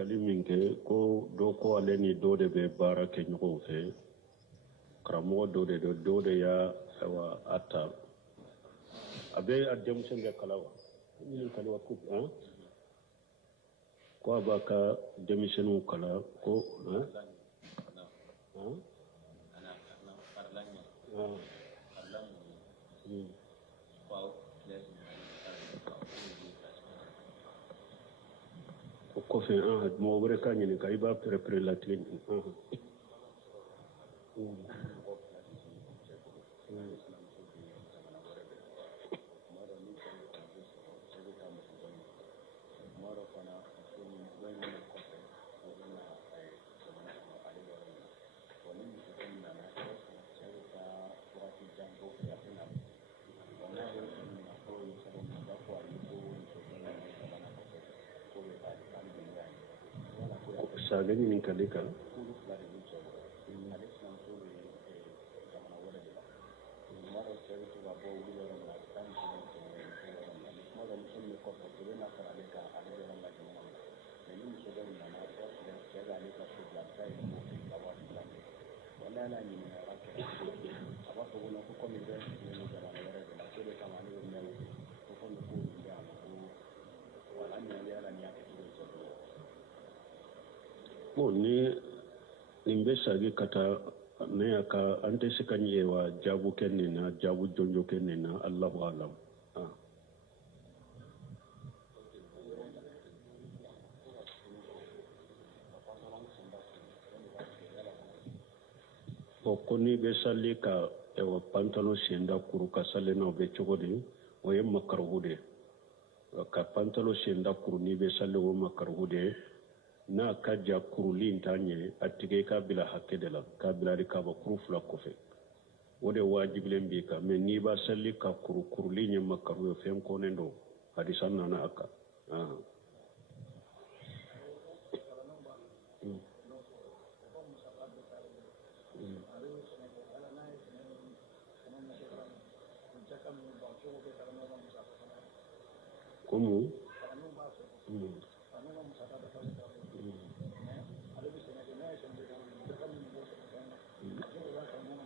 ɲininkali min kɛ ko dɔ ko ale ni dɔ de bɛ baara kɛ ɲɔgɔn fɛ karamɔgɔ dɔ de don dɔ de y'a a ta a bɛ a denmisɛn bɛɛ kala wa ɲininkali wa ko a b'a ka denmisɛnninw kala ko o kɔfɛ mɔgɔ wɛrɛ ka ɲininka i b'a pɛrɛn-pɛrɛn latigɛ sage ɲininkali kan ni nin bɛ sagi ka taa ne y'a ka an tɛ se ka ɲɛ wa jaabu kɛ nin na jaabu jɔnjɔ kɛ nin na Allahu alam ko n'i bɛ sali ka pantalon sen da kuru ka sali n'a bɛ cogo di o ye makaruhu de ka pantalon sen da kuru n'i bɛ sali o makaruhu de n'a ka ja kuruli t'a ɲɛ a tigɛ k'a bila hakɛ de la k'a bila k'a bɔ kuru fila kɔfɛ o de wajibilen b'i kan mais n'i b'a sali ka kuruli ɲɛ makaruhu ye fɛn kɔnnen don hadisa nana a kan Como?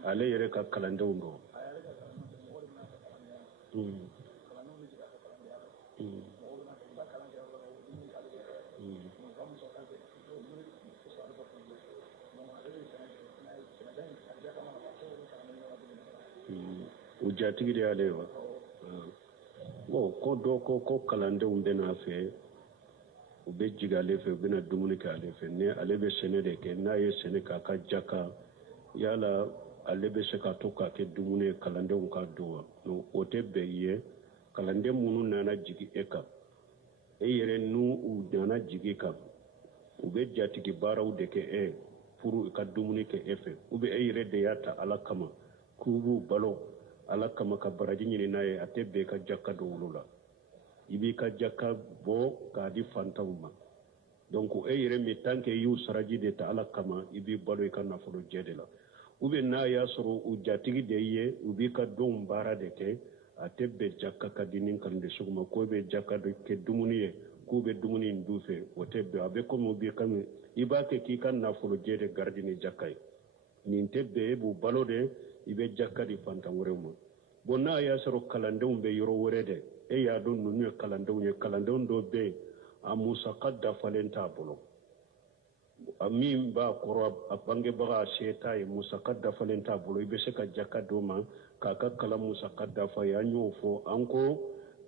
Ale yɛrɛ ka kalandenw don u jatigi de y'ale wa ko dɔ ko kalandenw bɛna fɛ u bɛ jigin ale fɛ u bɛna dumuni kɛ ale fɛ ni ale bɛ sɛnɛ de kɛ n'a ye sɛnɛ k'a ka jaka yala ale bɛ se ka to k'a kɛ dumuni ye kalandenw ka don wa o tɛ bɛn i ye kalanden minnu nana jigin e kan e yɛrɛ n'u u nana jigin kan u bɛ jatigi baaraw de kɛ pour ka dumuni kɛ e fɛ ou bien e yɛrɛ de y'a ta ala kama k'u b'u balo ala kama ka baraji ɲini n'a ye a tɛ bɛn ka jaka don olu la i b'i ka jaka bɔ k'a di fantanw ma donc e yɛrɛ min tant que i y'u saraji de ta ala kama i b'i balo i ka nafolo jɛ de la ou bien n'a y'a sɔrɔ u jatigi de ye u b'i ka denw baara de kɛ a tɛ bɛn jaka ka di ni kan de sugu ma ko bɛ jaka de kɛ dumuni ye k'u bɛ dumuni in dun fɛ o tɛ bɛn a bɛ komi u b'i ka i b'a kɛ k'i ka nafolo jɛ de gardi ni jaka ye nin tɛ bɛn e b'u balo de i bɛ jaka di fantan wɛrɛw ma bon n'a y'a sɔrɔ kalandenw bɛ yɔrɔ wɛrɛ de e y'a dɔn ninnu ye kalandenw dɔ bɛ yen a musaka dafalen t'a bolo min b'a kɔrɔ a bangebaga a se t'a ye musaka dafalen t'a bolo i bɛ se ka jaka d'o ma k'a ka kalan musaka dafa ye an y'o fɔ an ko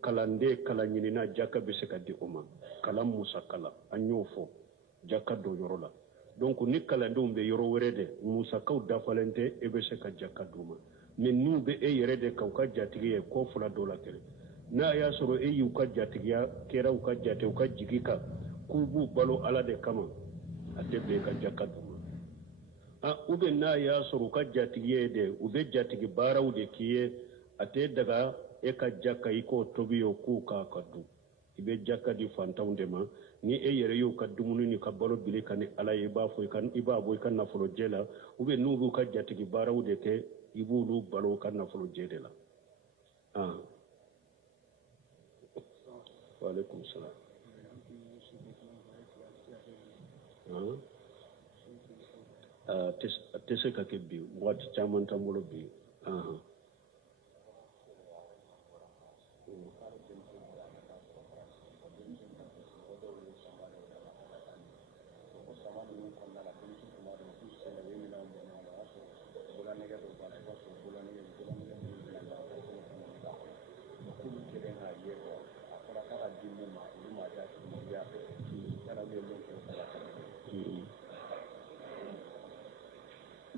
kalanden kalan ɲinina jaka bɛ se ka di o ma kalan musaka la an y'o fɔ jaka don yɔrɔ la donc ni kalandenw bɛ yɔrɔ wɛrɛ de musakaw dafalen tɛ e bɛ se ka jaka d'o ma mais n'u bɛ e yɛrɛ de kan u ka jatigi ye kɔ fila dɔ la kɛlɛ n'a y'a sɔrɔ e y'u ka jatigiya kɛra u ka jate u ka jigi kan k'u b'u balo ala de kama a tɛ bɛn ka jaka d'u ma ou bien n'a y'a sɔrɔ u ka jatigiya ye de u bɛ jatigi baaraw de k'i ye a tɛ daga e ka jaka i k'o tobi o k'u k'a ka dun i bɛ jaka di fantanw de ma ni e yɛrɛ y'u ka dumuni ni ka balo bili ka ni ala ye i b'a bɔ i ka nafolo jɛ la ou bien n'u b'u ka jatigi baaraw de kɛ i b'olu balo u ka nafolo jɛ de la wa alaikum salam tɛ se ka kɛ bi waati caman t'an bolo bi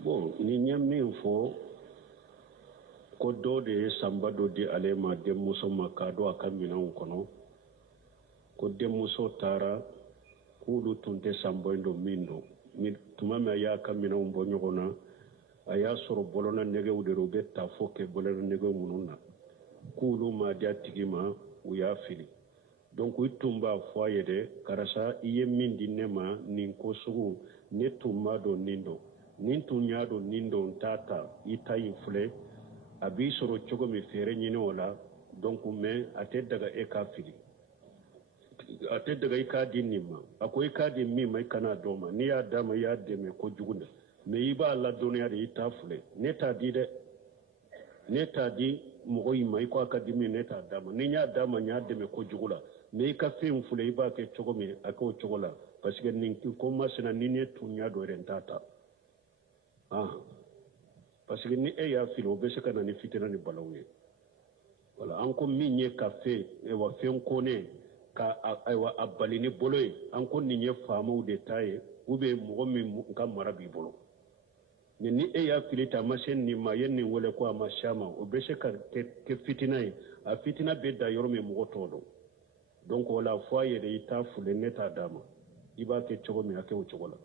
bon ni ɲɛ min fɔ ko dɔ de ye sanba dɔ di ale ma denmuso ma k'a don a ka minɛnw kɔnɔ ko denmuso taara k'olu tun tɛ sanba in don min don tuma min a y'a ka minɛnw bɔ ɲɔgɔn na a y'a sɔrɔ bɔlɔnna nɛgɛw de u bɛ taa fɔ kɛ bɔlɔnna nɛgɛw minnu na k'olu ma di a tigi ma u y'a fili donc u tun b'a fɔ a ye dɛ karisa i ye min di ne ma nin ko sugu ne tun b'a dɔn nin don nin tun y'a dɔn nin don n t'a ta i ta in filɛ a b'i sɔrɔ cogo min feere ɲini o la donc mais a tɛ daga e k'a fili a tɛ daga i k'a di nin ma a ko i k'a di min ma i kana dɔn ma n'i y'a d'a ma i y'a dɛmɛ kojugu na mais i b'a ladɔnniya de i t'a filɛ ne t'a di dɛ ne t'a di mɔgɔ in ma i ko a ka di min ne t'a d'a ma ni n y'a d'a ma n y'a dɛmɛ kojugu la mais i ka fɛn filɛ i b'a kɛ cogo min a k'o cogo la parce que nin ko masina ni ne tun y'a dɔn yɛrɛ n t'a ta parce que ni e y'a fili o bɛ se ka na ni fitina ni balaw ye voilà an ko min ye ka wa fɛn kone ka ayiwa a bali ni bolo ye an ko nin ye faamaw de ta ye ou bien mɔgɔ min ka mara b'i bolo mais ni e y'a fili ta a ma se nin ma ye nin wele ko a ma s'a ma o bɛ se ka kɛ fitina ye a fitina bɛ da yɔrɔ min mɔgɔ t'o dɔn donc o la fɔ a ye de i t'a fili ne t'a d'a ma i b'a kɛ cogo min a kɛ o cogo la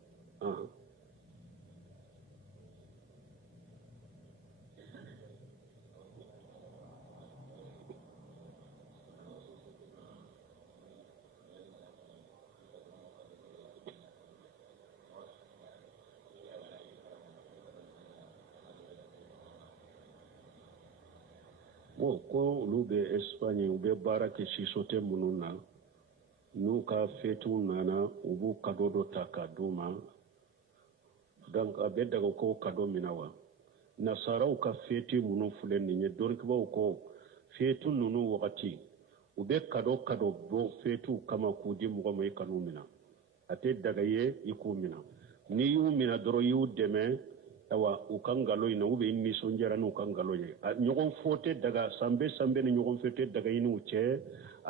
bon ko olu bɛ Espagne u bɛ baara kɛ sisote minnu na n'u ka fêtiw nana u b'u cadeau dɔ ta k'a d'u ma donc a bɛ daga ko cadeau min na wa nasaraw ka fêti minnu filɛ nin ye dɔnnibaw ko fêti ninnu wagati u bɛ cadeau bɔ fêtiw kama k'u di mɔgɔ ma i kan'u minɛ a tɛ daga ye i k'u minɛ n'i y'u minɛ dɔrɔn i y'u dɛmɛ awa u ka nkalon in na u bɛ nisɔndiyara n'u ka nkalon ye ɲɔgɔn fɔ tɛ daga san bɛɛ ni ɲɔgɔn fɛ tɛ daga i n'u cɛ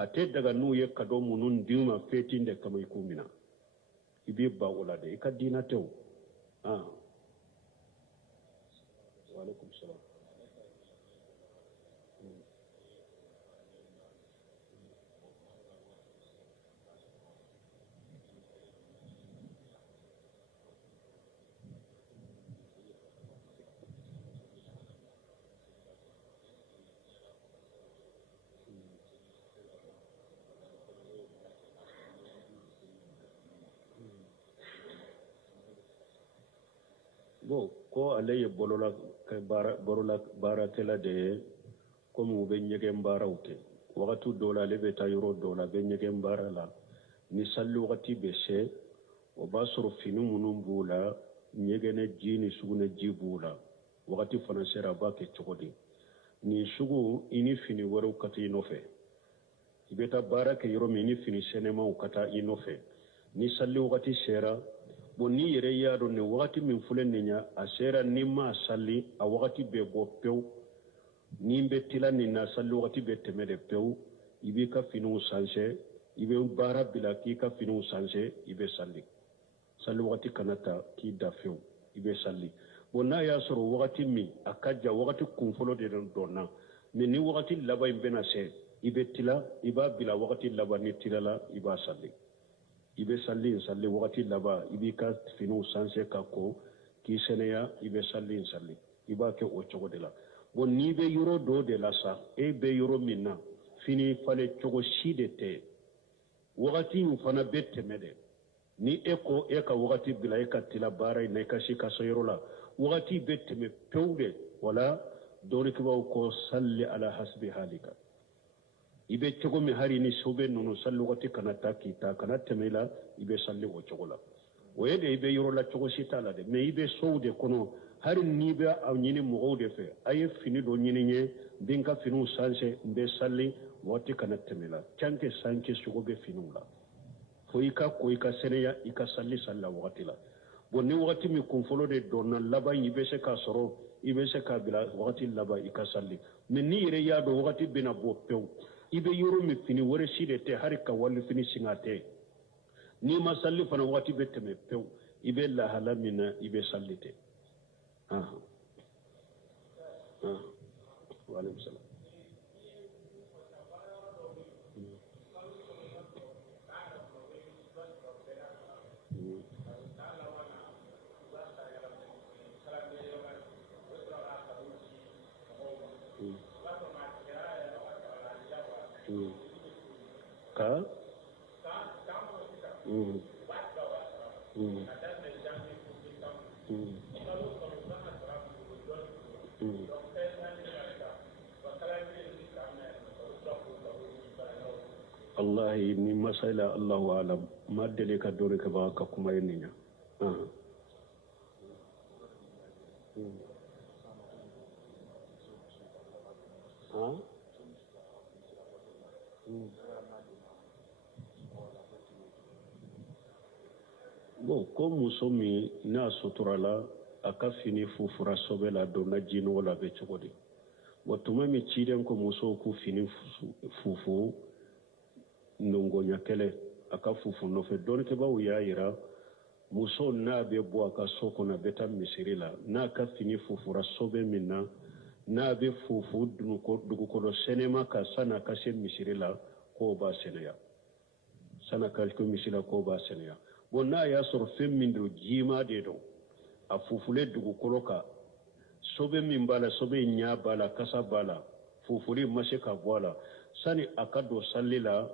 a tɛ daga n'u ye cadeau minnu d'i ma fêti de kama i k'u minɛ i b'i ban o la dɛ i ka diinɛ tɛ o waaleykum salaam bon ko ale ye baarakɛla de ye komi u bɛ ɲɛgɛn baaraw kɛ wagati dɔw la ale bɛ taa yɔrɔ dɔw la a bɛ ɲɛgɛn baara la ni sali wagati bɛ se o b'a sɔrɔ fini minnu b'u la ɲɛgɛnɛ ji ni sugunɛ ji b'u la wagati fana sera a b'a kɛ cogo di nin sugu i ni fini wɛrɛw ka taa i nɔfɛ i bɛ taa baara kɛ yɔrɔ min i ni fini sɛnɛmaw ka taa i nɔfɛ ni sali wagati sera bon ni yɛrɛ y'a dɔn nin wagati min filɛ nin ye a sera ni ma sali a wagati bɛ bɔ pewu ni bɛ tila nin na sali wagati bɛ tɛmɛ de pewu i b'i ka finiw sansɛ i bɛ baara bila k'i ka finiw sansɛ i bɛ sali wagati kana ta k'i da fewu i bɛ sali bon n'a y'a sɔrɔ wagati min a ka jan wagati kunfɔlɔ de dɔnna mais ni wagati laban in bɛna se i bɛ tila i b'a bila wagati laban ni tilala i b'a sali i bɛ sali wagati laban i b'i ka finiw sansɛ ka ko k'i sɛnɛya i bɛ sali i b'a kɛ o cogo de la bon n'i bɛ yɔrɔ dɔw de la sa e bɛ yɔrɔ min na fini falen cogo si de tɛ wagati in fana bɛ tɛmɛ dɛ ni e ko e ka wagati bila e ka tila baara in na i ka si ka se yɔrɔ la wagati bɛ tɛmɛ pewu de wala dɔɔnikibaw ko salli ala hasbi halika i bɛ cogo min hari ni so bɛ ninnu sali wagati kana taa k'i ta kana tɛmɛ i la i bɛ sali o cogo la o ye de i bɛ yɔrɔ la cogo si t'a la de mais i bɛ sow de kɔnɔ hali n'i bɛ a ɲini mɔgɔw de fɛ a ye fini dɔ ɲini n ye n bɛ n ka finiw sanse n bɛ sali waati kana tɛmɛ la tant que sanke sogo bɛ finiw la fo i ka ko i ka sɛnɛya i ka sali la wagati la bon ni wagati min kunfɔlɔ de dɔnna laban i bɛ se k'a sɔrɔ i bɛ se k'a bila wagati laban i ka sali mais n'i yɛrɛ y'a dɔn wagati bɛna bɔ pewu i bɛ yɔrɔ min fini wɛrɛ si de tɛ hali ka wali fini singa tɛ n'i ma sali fana wagati bɛ tɛmɛ pewu i bɛ lahala min na i bɛ sali tɛ waaleykum salaam ka wallahi ni masala Allahu alam ma dele ka dore ka ba ka kuma yin nya bon ko muso min n'a suturala a ka fini fufura sobɛ la donna jinɔgɔ la bɛ cogo di bon tuma min ciden ko musow k'u fini fufu nongoɲa kɛlɛ a ka fufu nɔfɛ dɔɔnikɛbaw y'a yira muso n'a bɛ bɔ a ka so kɔnɔ a bɛ taa misiri la n'a ka fini fufura sobɛ min na n'a bɛ fufu dugukolo sɛnɛma kan san'a ka se misiri la k'o b'a sɛnɛya san'a ka se misiri la k'o b'a sɛnɛya bon n'a y'a sɔrɔ fɛn min don jima de don a fufulen dugukolo kan sobɛ min b'a la sobɛ ɲa b'a la kasa b'a la fufuli ma se ka bɔ a la sani a ka don sali la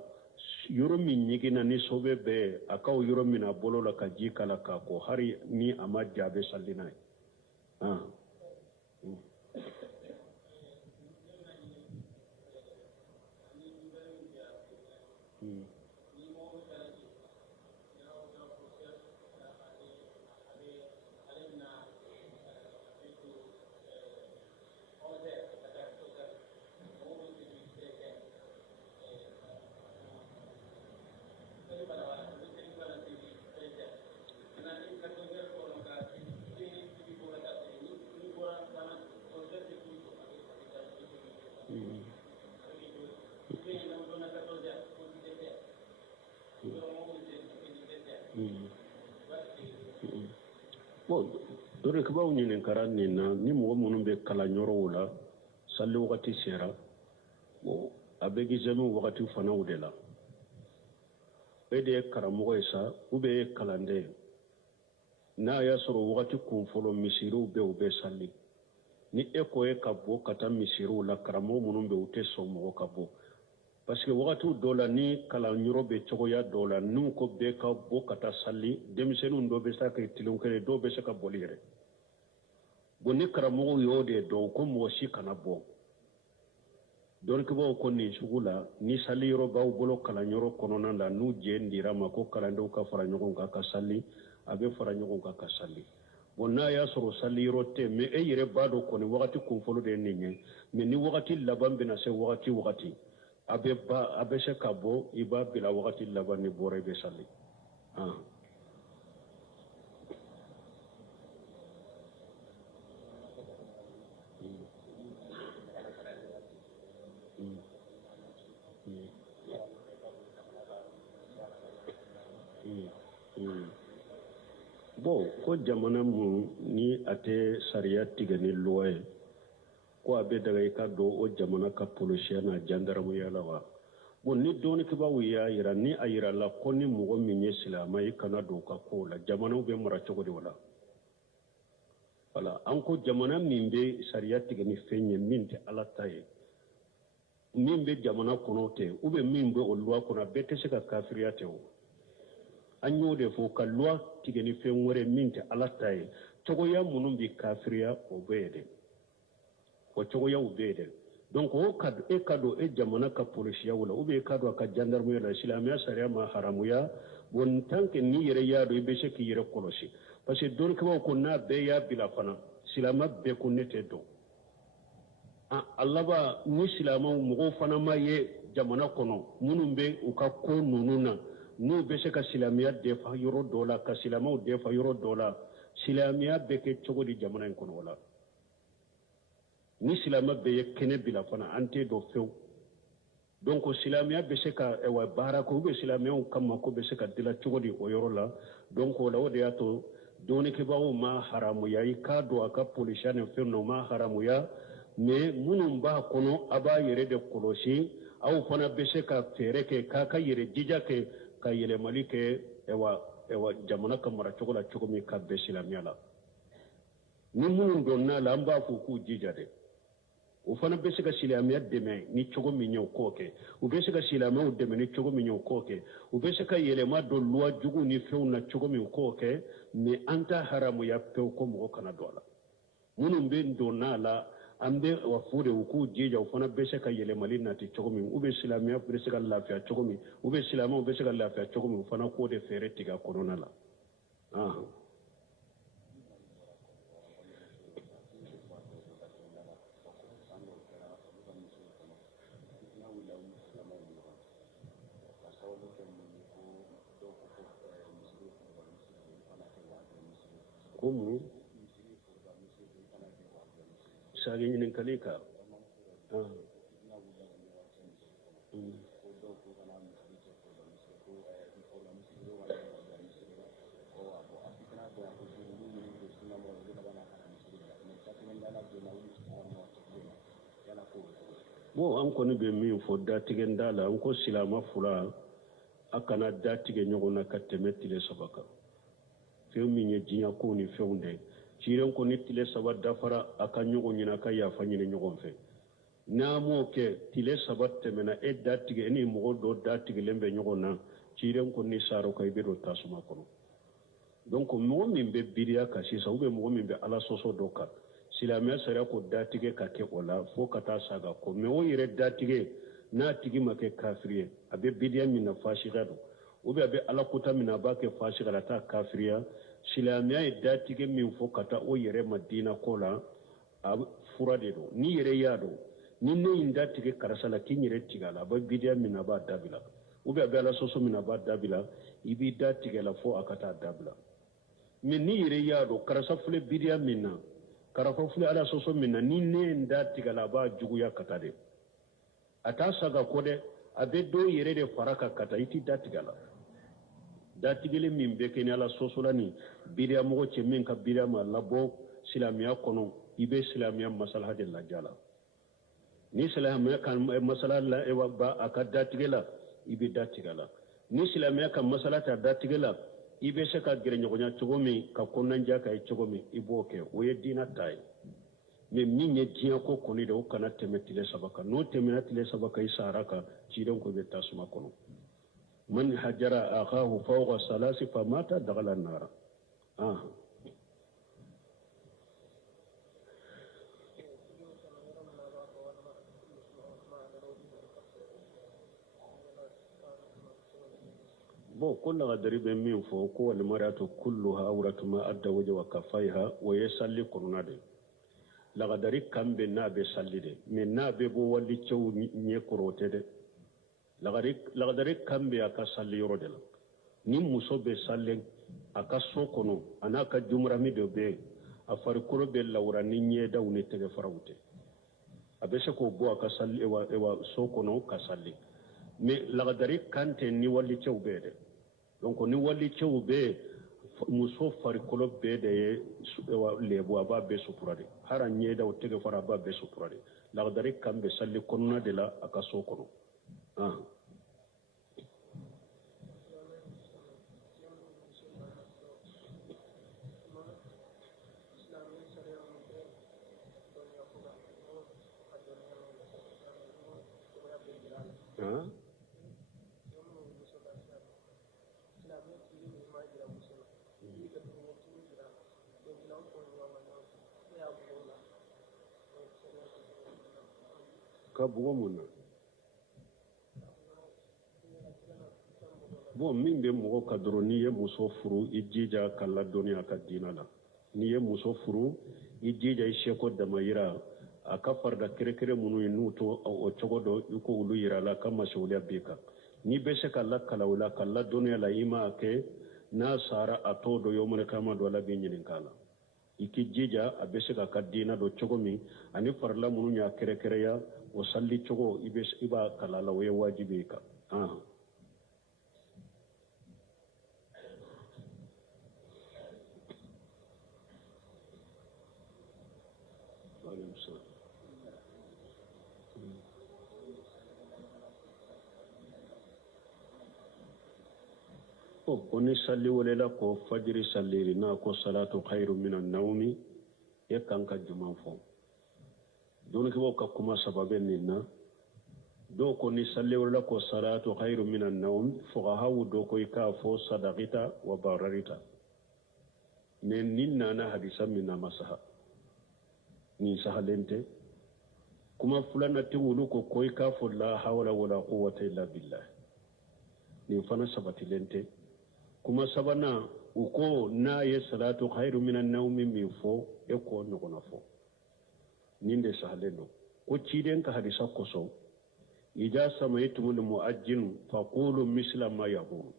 yɔrɔ min ɲiginna ni sobɛ bɛɛ a ka o yɔrɔ min a bolo la ka ji k'a la k'a ko hari ni a ma ja a bɛ sali n'a ye bon dɔrɔkibaw ɲininkara nin na ni mɔgɔ minnu bɛ kalanyɔrɔw la sali wagati sera bon a bɛ gizɛmu wagati fanaw de la e de ye karamɔgɔ ye sa ou bien e ye kalanden ye n'a y'a sɔrɔ wagati kunfɔlɔ misiriw bɛ u bɛ sali ni e ko e ka bɔ ka taa misiriw la karamɔgɔ minnu bɛ u tɛ sɔn mɔgɔ ka bɔ parce que wagatiw dɔw la ni kalanyɔrɔ bɛ cogoya dɔw la n'u ko bɛɛ ka bɔ ka taa sali denmisɛnninw dɔw bɛ se ka kɛ tilen kelen dɔw bɛ se ka bɔli yɛrɛ bon ni karamɔgɔw y'o de dɔn ko mɔgɔ si kana bɔ dɔnnibaw ko nin sugu la ni sali yɔrɔ b'aw bolo kalanyɔrɔ kɔnɔna la n'u jɛ dira ma ko kalandenw ka fara ɲɔgɔn kan ka sali a bɛ fara ɲɔgɔn kan ka sali bon n'a y'a sɔrɔ sali yɔrɔ tɛ mais e yɛrɛ b'a dɔn kɔni wagati kunfɔlɔ de ye nin ye mais ni wagati laban bɛna se wagati a bɛ se ka bɔ i b'a bila wagati laban ni bɔra i bɛ sali bon ko jamana mun ni a tɛ sariya tigɛ ni loi ye ko a bɛ daga i ka don o jamana ka polisiya na jandarmuya la wa bon ni dɔnnibaw y'a yira ni a yira la ko ni mɔgɔ min ye silamɛ i kana don ka ko la jamanaw bɛ mara cogo de la wala an ko jamana min bɛ sariya tigɛ ni fɛn ye min tɛ ala ta ye min bɛ jamana kɔnɔ tɛ ou bien min bɛ o loi kɔnɔ a bɛɛ tɛ se ka kafiriya tɛ o an y'o de fɔ ka loi tigɛ ni fɛn wɛrɛ min tɛ ala ta ye cogoya minnu bɛ kafiriya o bɛ ye dɛ o cogoyaw bɛ ye dɛ donc o kad e kado e jamana ka polisiya wala ou bien kado ka gendarmerie la silamaya sariya ma haramuya bon tant que ni yɛrɛ y'a dɔn i bɛ se k'i yɛrɛ kɔlɔsi parce que dɔnnibagaw ko n'a bɛɛ y'a bila fana silama bɛɛ ko ne tɛ dɔn a laban ni silamaw mɔgɔw fana ma ye jamana kɔnɔ minnu bɛ u ka ko ninnu na n'u bɛ se ka silamɛya dɛfa yɔrɔ dɔ la ka silamaw dɛfa yɔrɔ dɔ la silamɛya bɛ kɛ cogo di jamana in kɔnɔ o la ni silama bɛɛ ye kɛnɛ bila fana an tɛ dɔn fewu donc silamɛya bɛ se ka baara kɛ ou bien silamɛyaw kama ko bɛ se ka dilan cogo di o yɔrɔ la donc o la o de y'a to dɔɔninkɛbagaw ma haramuya i k'a dɔn a ka polisiya ni fɛn ninnu ma haramuya mais minnu b'a kɔnɔ a b'a yɛrɛ de kɔlɔsi aw fana bɛ se ka fɛɛrɛ kɛ k'a ka yɛrɛ jija kɛ ka yɛlɛmali kɛ jamana ka maracogo la cogo min ka bɛn silamɛya la ni minnu dɔnn'a la an b'a fɔ k'u jija dɛ o fana bɛ se ka silamɛya dɛmɛ ni cogo min ye o k'o kɛ u bɛ se ka silamɛw dɛmɛ ni cogo min ye o k'o kɛ u bɛ se ka yɛlɛma don luwa jugu ni fɛnw na cogo min k'o kɛ mais an t'a haramuya pewu ko mɔgɔ kana don a la minnu bɛ donn'a la an bɛ fɔ de u k'u jija u fana bɛ se ka yɛlɛmali nati cogo min u bɛ silamɛya bɛ se ka lafiya cogo min u bɛ silamɛw bɛ se ka lafiya cogo min u fana k'o de fɛɛrɛ tigɛ a kɔnɔna la Como sage ɲininkali kan bon an kɔni bɛ min fɔ datigɛnda la an ko silama fila a kana datigɛ ɲɔgɔn na ka tɛmɛ tile 3 kan fɛn min ye diɲɛ kow ni fɛnw dɛ ciren ko ni tile 3 dafara a ka ɲɔgɔn ɲini a ka yafa ɲini ɲɔgɔn fɛ n'a m'o kɛ tile 3 tɛmɛna e datigɛ e ni mɔgɔ dɔ datigɛlen bɛ ɲɔgɔn na ciren ko ni saro ka i bɛ don tasuma kɔnɔ donc mɔgɔ min bɛ biriya kan sisan ou bien mɔgɔ min bɛ ala sɔsɔ dɔ kan silamɛya sariya ko datigɛ ka kɛ o la fo ka taa saga ko mais o yɛrɛ datigɛ n'a tigi ma kɛ kafiri ye a bɛ biriya min na fasika don ou bien a bɛ ala kota min na a b'a kɛ fasika la a t'a kafiriya silamɛya ye datigɛ min fɔ ka taa o yɛrɛ ma diinɛ ko la a fura de don ni yɛrɛ y'a dɔn ni ne ye n datigɛ karisa la k'i yɛrɛ tigɛ a la a bɛ biriya min na a b'a dabila ou bien a bɛ ala sɔsɔ min na a b'a dabila i b'i datigɛ la fo a ka taa dabila mais ni yɛrɛ y'a dɔn karisa filɛ biriya min na karisa filɛ ala sɔsɔ min na ni ne ye n datigɛ la a b'a juguya ka taa dɛ a t'a saga ko dɛ a bɛ dɔw yɛrɛ de fara kan ka taa i t'i datigɛ la datigɛlen min bɛ kɛ ni ala sɔsɔla ni biriya mɔgɔ cɛ min ka biriya ma labɔ silamɛya kɔnɔ i bɛ silamɛya masala de lajɛ la ni silamɛya ka masala ba a ka datigɛ la i bɛ datigɛ la ni silamɛya ka masala ta datigɛ la i bɛ se ka gɛrɛɲɔgɔnya cogo min ka kɔnɔnajɛ ka ye cogo min i b'o kɛ o ye diinɛ ta ye mais min ye diɲɛ ko kɔni de o kana tɛmɛ tile 3 kan n'o tɛmɛna tile 3 kan i sara kan cilen ko bɛ tasuma kɔnɔ man hajara akahu fawqa salasi famata dakhala an-nar bon ko lagadari bɛ min fɔ ko walmaratu kulluha awratu ma adda wajha wa kafaiha o ye salli kɔnɔna de lagadari kan bɛ n'a bɛ salli de mais n'a bɛ bɔ wali cɛw ɲɛ kɔrɔ o tɛ dɛ lagadari kan bɛ a ka salli yɔrɔ de la ni muso bɛ salli a ka so kɔnɔ a n'a ka jumurami dɔ bɛ yen a farikolo bɛ lawura ni ɲɛdaw ni tɛgɛ faraw tɛ a bɛ se k'o bɔ a ka salli so kɔnɔ ka salli mais lagadari kan tɛ ni wali cɛw bɛ yen dɛ donc ni wali cɛw bɛ yen muso farikolo bɛɛ de ye lebu a b'a bɛɛ sutura de hara ɲɛdaw tɛgɛ fara a b'a bɛɛ sutura de lagadari kan bɛ salli kɔnɔna de la a ka so kɔnɔ ka bugo mun na bon min bɛ mɔgɔ ka dɔrɔn n'i ye muso furu i jija ka ladɔnniya ka diina la n'i ye muso furu i jija i seko dama yira a ka farida kɛrɛkɛrɛ minnu ye n'u to o cogo dɔ i ko olu yira la ka masuliya b'i kan n'i bɛ se ka lakala o la ka ladɔnniya la i m'a kɛ n'a sara a t'o dɔ yɔmɔnɛ kama dɔ la b'i ɲininka la i k'i jija a bɛ se ka diina dɔ cogo min ani farila minnu y'a kɛrɛkɛrɛya o sali cogo i b'a kala la o ye wajibi i kan ko ni salli welela ko fajiri salliri n'a ko salatu khairu minan nawmi e kan ka juman fɔ dɔnnikibaw ka kuma sababe nin na dɔw ko ni salli welela ko salatu khairu minan nawm fuqahaw dɔw ko i k'a fɔ sadaqita wa bararita mais nin nana hadisa min na masaha nin sahalen tɛ kuma filanatigiw ko i k'a fɔ la hawla wala quwwata illa billah nin fana sabatilen tɛ kuma sabanan u ko n'a ye salatu khairu minan nawmi min fɔ e k'o ɲɔgɔnna fɔ nin de sahalen don ko ciden ka hadisa kosɔn idza samaytumul mu'ajjin faqulu misla ma yaqulu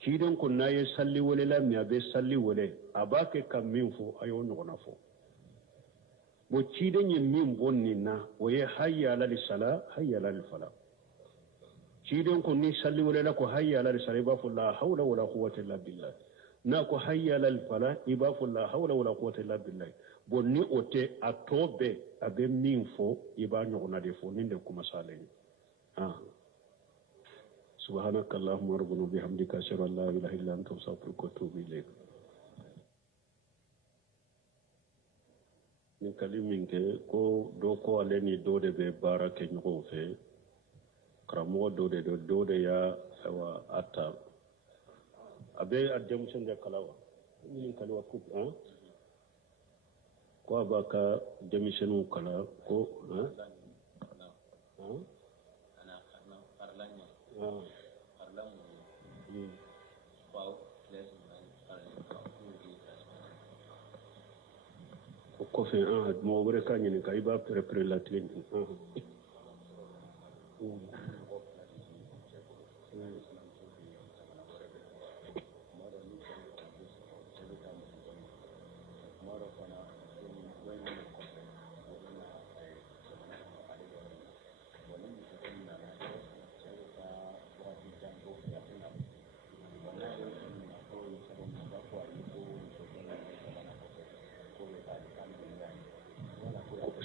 ciden ko n'a ye salli welela min a bɛ salli wele a b'a kɛ ka min fɔ a y'o ɲɔgɔnna fɔ bon ciden ye min bɔ nin na o ye hayya alal sala hayya alal fala ciden ko ni salli welela ko hayya alal sala i b'a fɔ la hawla wala quwwata illa billah n'a ko hayya alal fala i b'a fɔ la hawla wala quwwata illa billah bon ni o tɛ a tɔ bɛɛ a bɛ min fɔ i b'a ɲɔgɔnna de fɔ nin de kuma salen ye subhanaka allahumma rabbana bihamdika ashhadu an la ilaha illa anta astaghfiruka wa atubu ilayk ni kali min kɛ ko dɔ ko ale ni dɔ de bɛ baara kɛ ɲɔgɔn fɛ karamɔgɔ dɔ de don dɔ de y'a a ta a bɛ a denmisɛn de kala wa ɲininkali wa ko a b'a ka denmisɛnninw kala ko o kɔfɛ mɔgɔ wɛrɛ ka ɲininka i b'a pɛrɛn-pɛrɛn latigɛ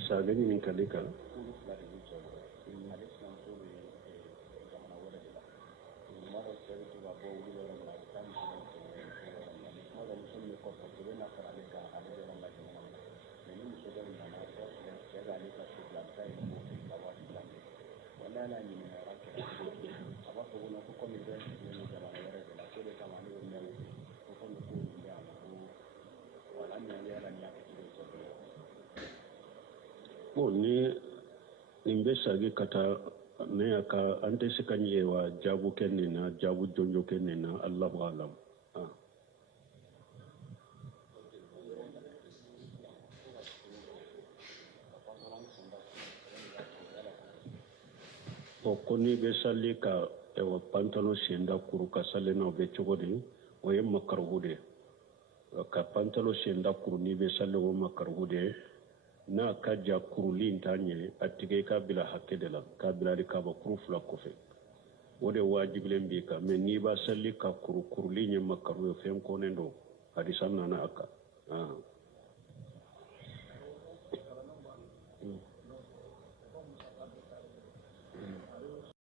sale ɲininkali kan ni nin bɛ sagi ka taa ne y'a ka an tɛ se ka ɲɛ wa jaabu kɛ nin na jaabu jɔnjɔ kɛ nin na Allahu alam ko n'i bɛ sali ka pantalon senda kuru ka sali na o bɛ cogo di o ye makaruhu de ye ka pantalon senda kuru n'i bɛ sali o makaruhu de ye n'a ka ja kuruli t'a ɲɛ a tigɛ i k'a bila hakɛ de la k'a bila hali kaba kuru fila kɔfɛ o de wajibilen b'i kan mais n'i b'a sali ka kuruli ɲɛ makaruhu ye fɛn kɔnnen don hadisa nana a kan